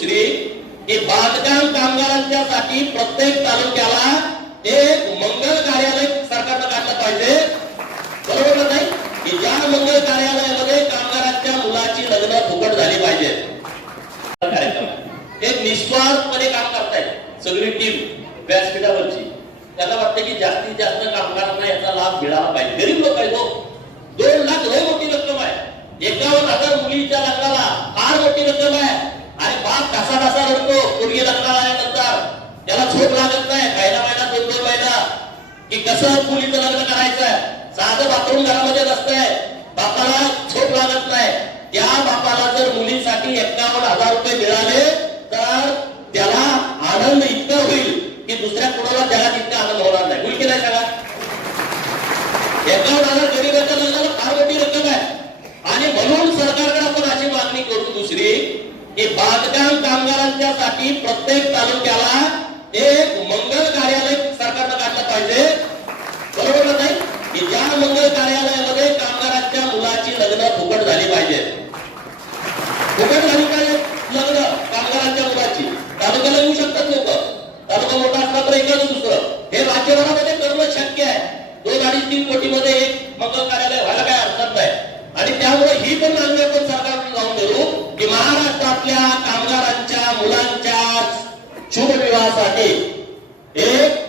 की बांधकाम कामगारांच्या साठी प्रत्येक तालुक्याला एक मंगल कार्यालय सरकारनं काढलं पाहिजे. बरोबर नाही? की ज्या मंगल कार्यालयामध्ये कामगारांच्या मुलाची लग्न फुकट झाली पाहिजेत कार्यक्रम. हे निस्वार्थपणे काम करतायत सगळी टीम व्यासपीठावरची. त्याला वाटतं की जास्तीत जास्त कामगारांना याचा लाभ मिळाला पाहिजे. गरीब लोक आहे तो हो. दोन लाख लय मोठी रक्कम आहे. एकावन्न हजार मुलीच्या लग्नाला फार मोठी रक्कम आहे. पोरगी लागणार आहे नंतर त्याला झोप लागत नाही. पहिला महिना दोन दोन महिना की कसं मुलीचं लग्न करायचं साधं बाथरूम घरामध्ये नसतंय. बापाला झोप लागत नाही. त्या बापाला जर मुलीसाठी एकावन्न हजार रुपये मिळाले तर त्याला आनंद इतका होईल की दुसऱ्या कुणाला त्याला इतका आनंद होणार नाही. मुलगी नाही सांगा. एकावन्न हजार गरीबाच्या लग्नाला फार मोठी रक्कम आहे. आणि म्हणून सरकारकडे आपण अशी मागणी करू दुसरी की बांधकाम कामगारांच्या साठी प्रत्येक तालुक्याला एक मंगल कार्यालय सरकारनं काढलं पाहिजे. बरोबर नाही? की ज्या मंगल कार्यालयामध्ये कामगारांच्या मुलाची लग्न फुकट झाली पाहिजे. फुकट झाली पाहिजे लग्न कामगारांच्या मुलाची. तालुक्याला येऊ शकतात लोक. तालुका मोठा असला तर एकाच दुसरं. हे राज्यभरामध्ये करणं शक्य आहे. दोन अडीच तीन कोटी मध्ये एक मंगल कार्यालय व्हायला काय अडचण नाही. आणि त्यामुळे ही पण मागणी आपण सरकार शुभ विवाहासाठी एक